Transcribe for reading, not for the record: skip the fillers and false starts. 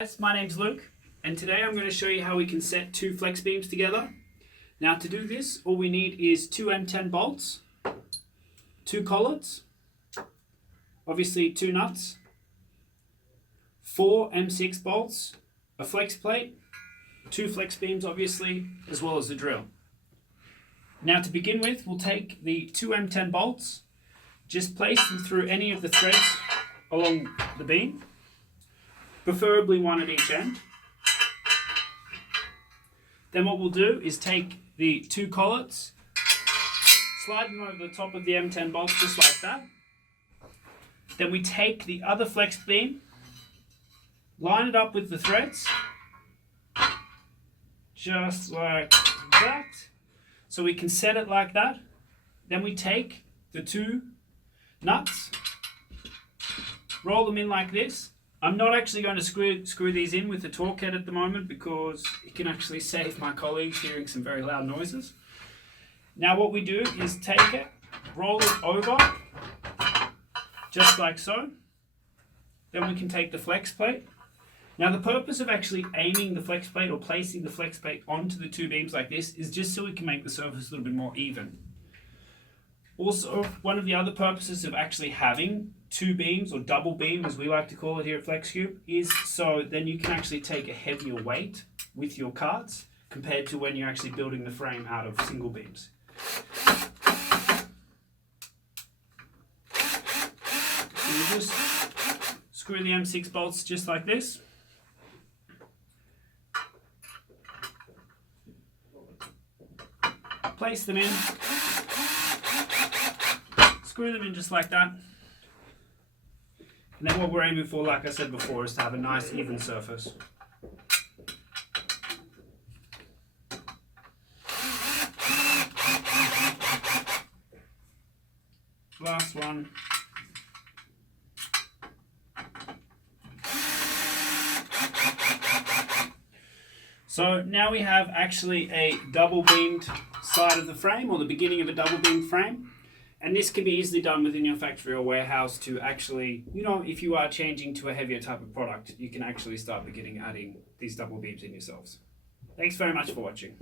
Guys, my name's Luke, and today I'm going to show you how we can set two flex beams together. Now to do this, all we need is two M10 bolts, two collets, obviously two nuts, four M6 bolts, a flex plate, two flex beams obviously, as well as the drill. Now to begin with, we'll take the two M10 bolts, just place them through any of the threads along the beam, preferably one at each end. Then what we'll do is take the two collets, slide them over the top of the M10 bolts just like that. Then we take the other flex beam, line it up with the threads, just like that. So we can set it like that. Then we take the two nuts, roll them in like this. I'm not actually going to screw these in with the torque head at the moment because it can actually save my colleagues hearing some very loud noises. Now what we do is take it, roll it over, just like so. Then we can take the flex plate. Now the purpose of actually aiming the flex plate or placing the flex plate onto the two beams like this is just so we can make the surface a little bit more even. Also, one of the other purposes of actually having two beams, or double beam as we like to call it here at FlexQube, is so then you can actually take a heavier weight with your carts compared to when you're actually building the frame out of single beams. So you just screw the M6 bolts just like this. Place them in. Screw them in just like that. And then what we're aiming for, like I said before, is to have a nice even surface. Last one. So now we have actually a double beamed side of the frame, or the beginning of a double beamed frame. And this can be easily done within your factory or warehouse to actually, if you are changing to a heavier type of product, you can actually start adding these double beams in yourselves. Thanks very much for watching.